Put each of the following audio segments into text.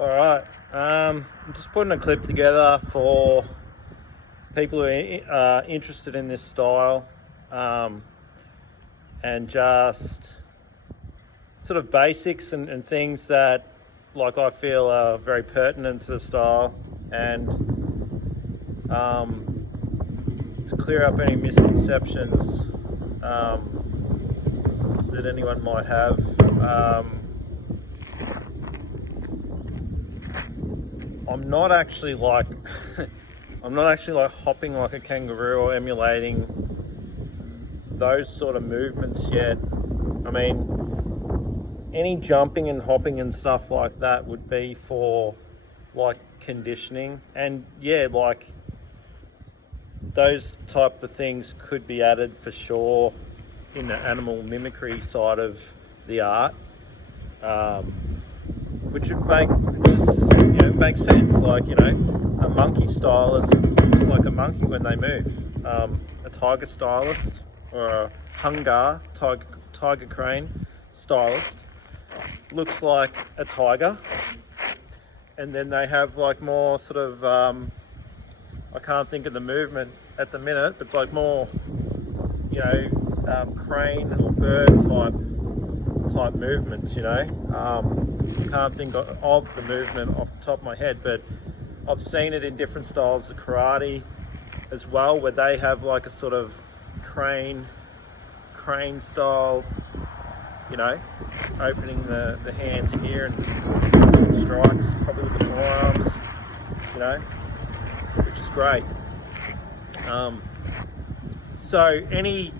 Alright, I'm just putting a clip together for people who are interested in this style, and just sort of basics and things that I feel are very pertinent to the style, and to clear up any misconceptions that anyone might have. I'm not actually hopping like a kangaroo or emulating those sort of movements yet. I mean, any jumping and hopping and stuff like that would be for conditioning, and yeah, those type of things could be added for sure in the animal mimicry side of the art, which makes sense. A monkey stylist looks like a monkey when they move. A tiger stylist or a hungar tiger crane stylist looks like a tiger, and then they have more sort of I can't think of the movement at the minute, but more crane or bird type movements. Can't think of the movement off the top of my head, but I've seen it in different styles of karate as well, where they have a sort of crane style, opening the hands here and strikes probably with the forearms, which is great. So any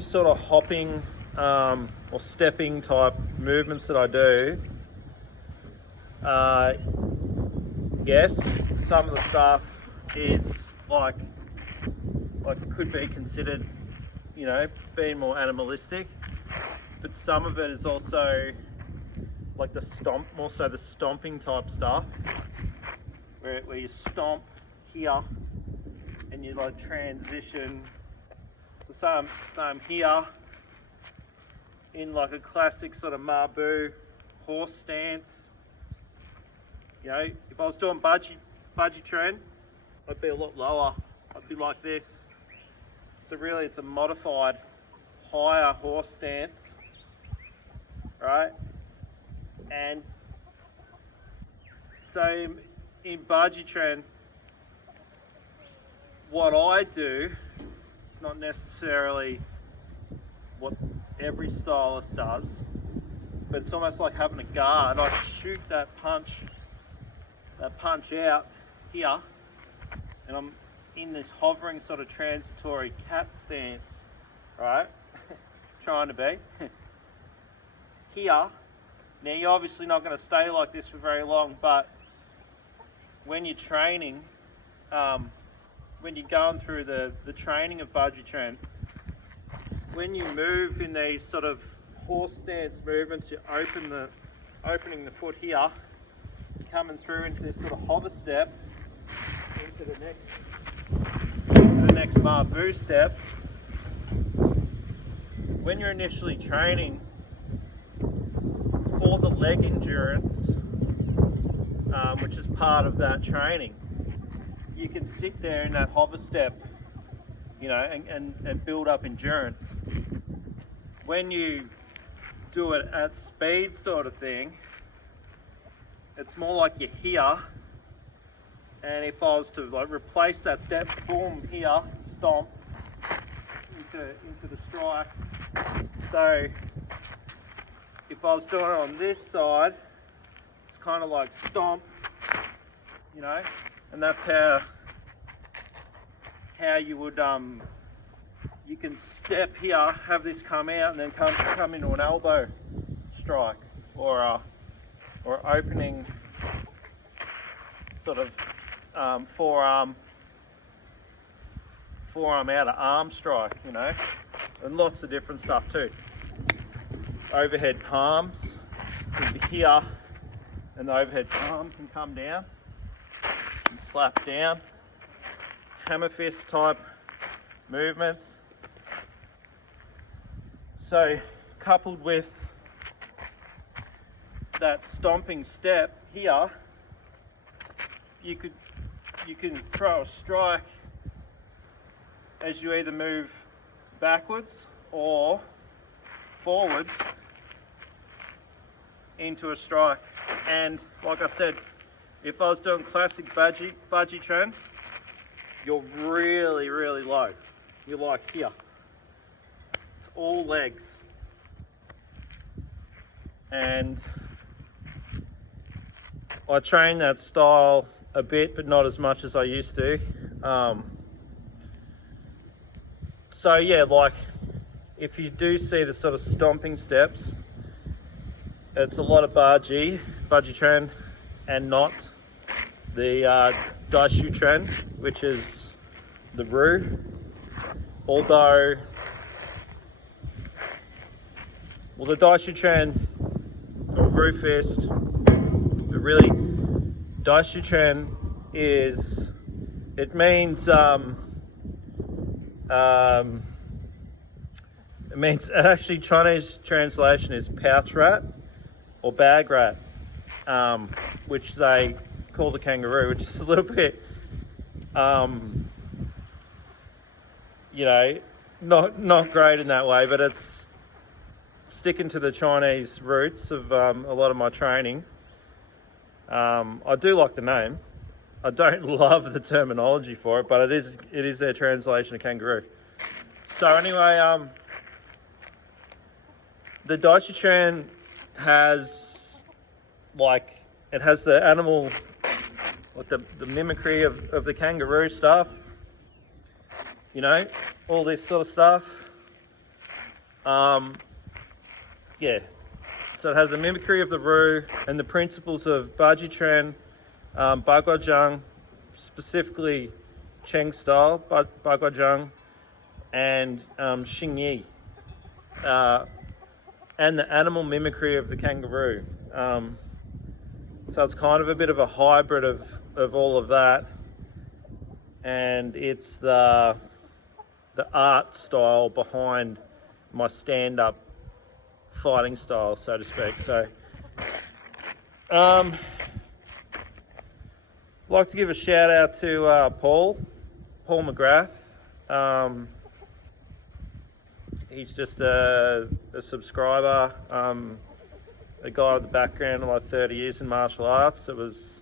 sort of hopping or stepping type movements that I do, yes, some of the stuff is could be considered, being more animalistic, but some of it is also the stomping type stuff, where you stomp here and you transition. So same here in a classic sort of Mabu horse stance. If I was doing Bajiquan, I'd be a lot lower. I'd be like this. So really it's a modified higher horse stance, right? And so in Bajiquan, what I do, it's not necessarily what every stylist does, but it's almost like having a guard. I shoot that punch out here, and I'm in this hovering sort of transitory cat stance, right? Trying to be here. Now you're obviously not going to stay like this for very long, but when you're training, when you're going through the training of Bajiquan, when you move in these sort of horse stance movements, you're opening the foot here, coming through into this sort of hover step into the next Mabu step. When you're initially training for the leg endurance, which is part of that training, you can sit there in that hover step, and build up endurance. When you do it at speed sort of thing, it's more like you're here, and if I was to replace that step, boom, here, stomp into the strike. So if I was doing it on this side, it's kind of like stomp, and that's how you would you can step here, have this come out, and then come into an elbow strike, or opening sort of forearm out of arm strike, and lots of different stuff too. Overhead palms can be here, and the overhead palm can come down and slap down. Hammer fist type movements. So coupled with that stomping step here, you can throw a strike as you either move backwards or forwards into a strike. And like I said, if I was doing classic Bajiquan, you're really, really low. You're like here. It's all legs. And I train that style a bit, but not as much as I used to. So yeah, like if you do see the sort of stomping steps, it's a lot of Bajiquan, and not the Daishu which is the Roo. Although, well, the Daishu or Roo Fist, but really Daishu is, it means actually Chinese translation is pouch rat or bag rat, which they call the kangaroo, which is a little bit, you know, not great in that way, but it's sticking to the Chinese roots of a lot of my training. I do like the name. I don't love the terminology for it, but it is their translation of kangaroo. So anyway, the Daishu has, like, it has the animal, like the mimicry of the kangaroo stuff, you know, all this sort of stuff. Yeah, so it has the mimicry of the Roo and the principles of Bajiquan, Baguazhang, specifically Cheng style, Baguazhang, and Xing, and the animal mimicry of the kangaroo. So it's kind of a bit of a hybrid of all of that, and it's the art style behind my stand-up fighting style, so to speak. So like to give a shout out to Paul MaCrath. He's just a subscriber, a guy with a background of like 30 years in martial arts that was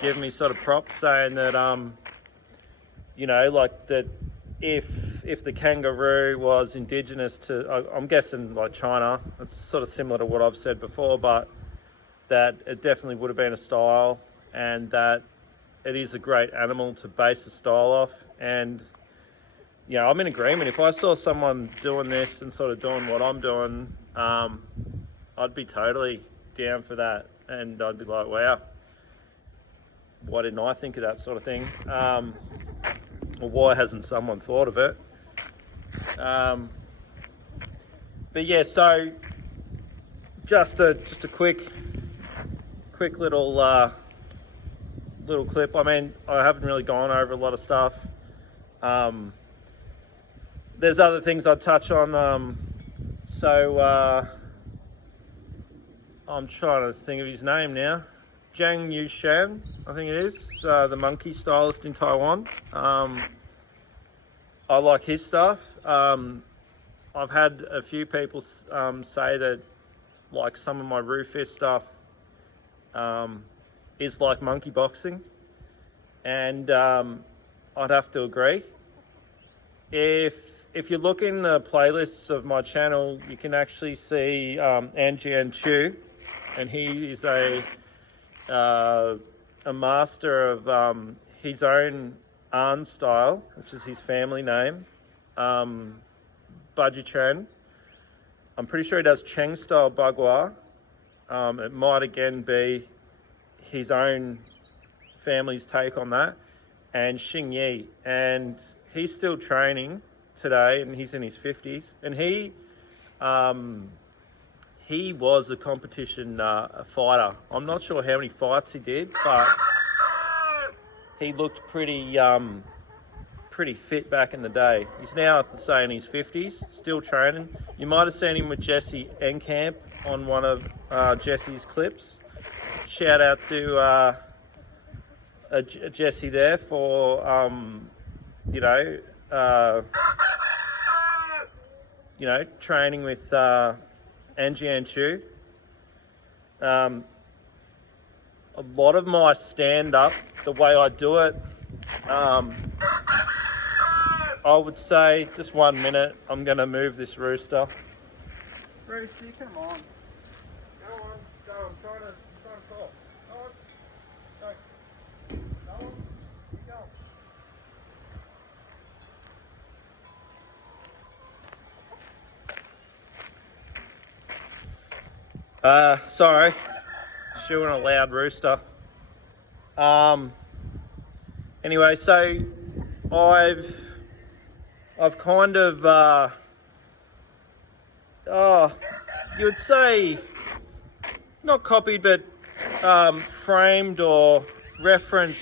giving me sort of props, saying that you know, like that if the kangaroo was indigenous to, I'm guessing like China, it's sort of similar to what I've said before, but that it definitely would have been a style, and that it is a great animal to base a style off. And yeah, I'm in agreement. If I saw someone doing this and sort of doing what I'm doing, I'd be totally down for that, and I'd be like, wow, why didn't I think of that sort of thing? Or why hasn't someone thought of it? But yeah, so just a quick little clip. I mean, I haven't really gone over a lot of stuff. There's other things I'd touch on. I'm trying to think of his name now. Shan, I think it is, the monkey stylist in Taiwan. I like his stuff. I've had a few people say that, like, some of my Roo Fist stuff is like monkey boxing, and I'd have to agree. If you look in the playlists of my channel, you can actually see Jian, and he is a master of his own An style, which is his family name, Bajiquan. I'm pretty sure he does Cheng style Bagua. It might again be his own family's take on that, and Xing, and he's still training today, and he's in his 50s, and he was a competition fighter. I'm not sure how many fights he did, but he looked pretty fit back in the day. He's now, say, in his 50s, still training. You might have seen him with Jesse Enkamp on one of Jesse's clips. shout out to Jesse there for training with Jian Chu. A lot of my stand-up, the way I do it, I would say, just 1 minute, I'm going to move this rooster. Rooster, come on. Go on, go. I'm trying to talk. Go on. Go. Go on. Keep going. Sorry. Shooing a loud rooster. Anyway, so I've kind of you would say not copied, but framed or referenced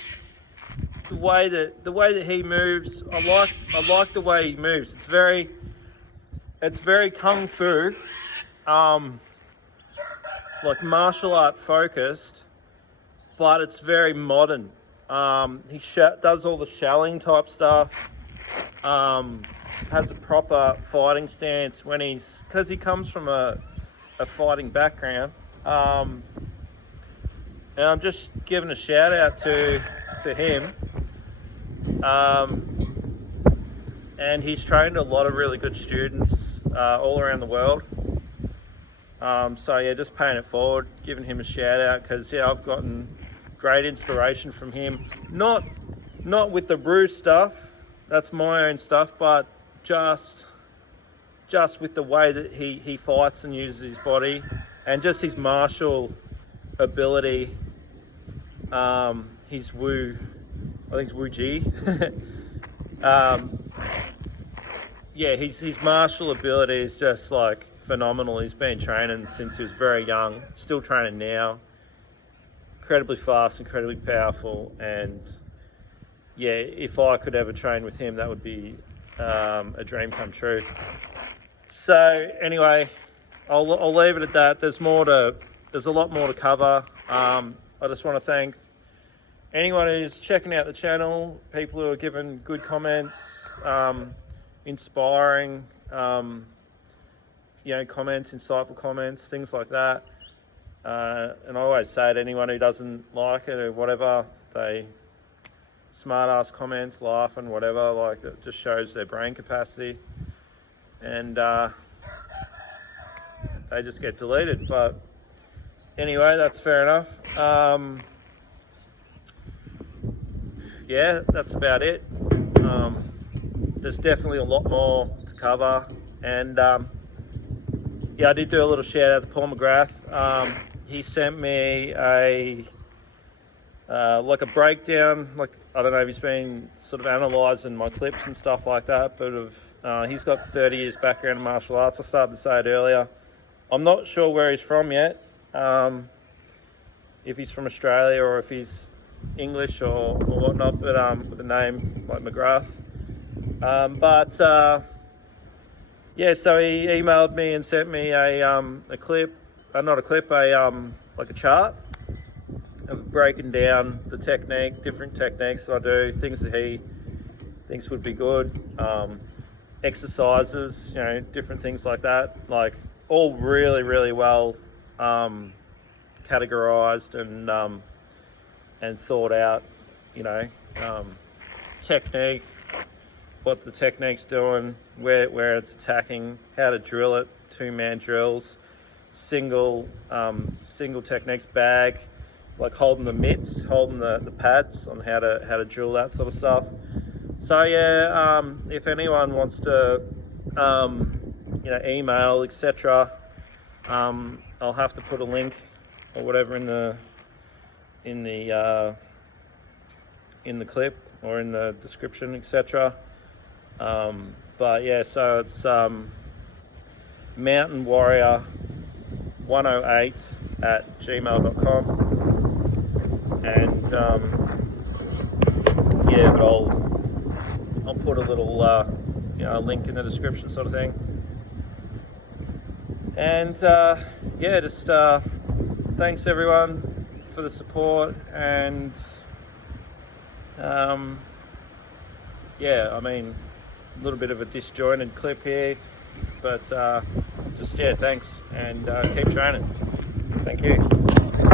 the way that he moves. I like the way he moves. It's very kung fu, like martial art focused, but it's very modern. He does all the shelling type stuff. Has a proper fighting stance because he comes from a fighting background. And I'm just giving a shout out to him. And he's trained a lot of really good students all around the world. So yeah, just paying it forward, giving him a shout out because I've gotten great inspiration from him. Not with the Roo stuff, that's my own stuff, but just with the way that he fights and uses his body and just his martial ability. His Wu, I think it's Wu Ji. Yeah, his martial ability is just like phenomenal. He's been training since he was very young, still training now. Incredibly fast, incredibly powerful, and yeah, if I could ever train with him, that would be a dream come true. So anyway, I'll leave it at that. There's a lot more to cover. I just want to thank anyone who's checking out the channel, people who are giving good comments, inspiring, comments, insightful comments, things like that. And I always say to anyone who doesn't like it or whatever, they smart ass comments, laughing, whatever, like it just shows their brain capacity, and they just get deleted. But anyway, that's fair enough. Yeah, that's about it. There's definitely a lot more to cover, and yeah, I did do a little shout out to Paul MaCrath. He sent me a breakdown, like I don't know if he's been sort of analysing my clips and stuff like that, but he's got 30 years background in martial arts. I started to say it earlier. I'm not sure where he's from yet, if he's from Australia or if he's English or whatnot, but with a name like MaCrath. Yeah, so he emailed me and sent me a clip, not a clip, like a chart of breaking down the technique, different techniques that I do, things that he thinks would be good, exercises, different things like that, like all really, really well categorized and thought out, technique, what the technique's doing, where it's attacking, how to drill it, 2-man drills, single techniques, bag, like holding the mitts, holding the pads, on how to drill that sort of stuff. So yeah, if anyone wants to email, etc., I'll have to put a link or whatever in the clip or in the description, etc. But yeah, so it's Mountain Warrior 108@gmail.com, and yeah, but I'll put a little link in the description, sort of thing. And yeah, just thanks everyone for the support, and yeah, I mean, a little bit of a disjointed clip here, but just, yeah, thanks, and keep training. Thank you.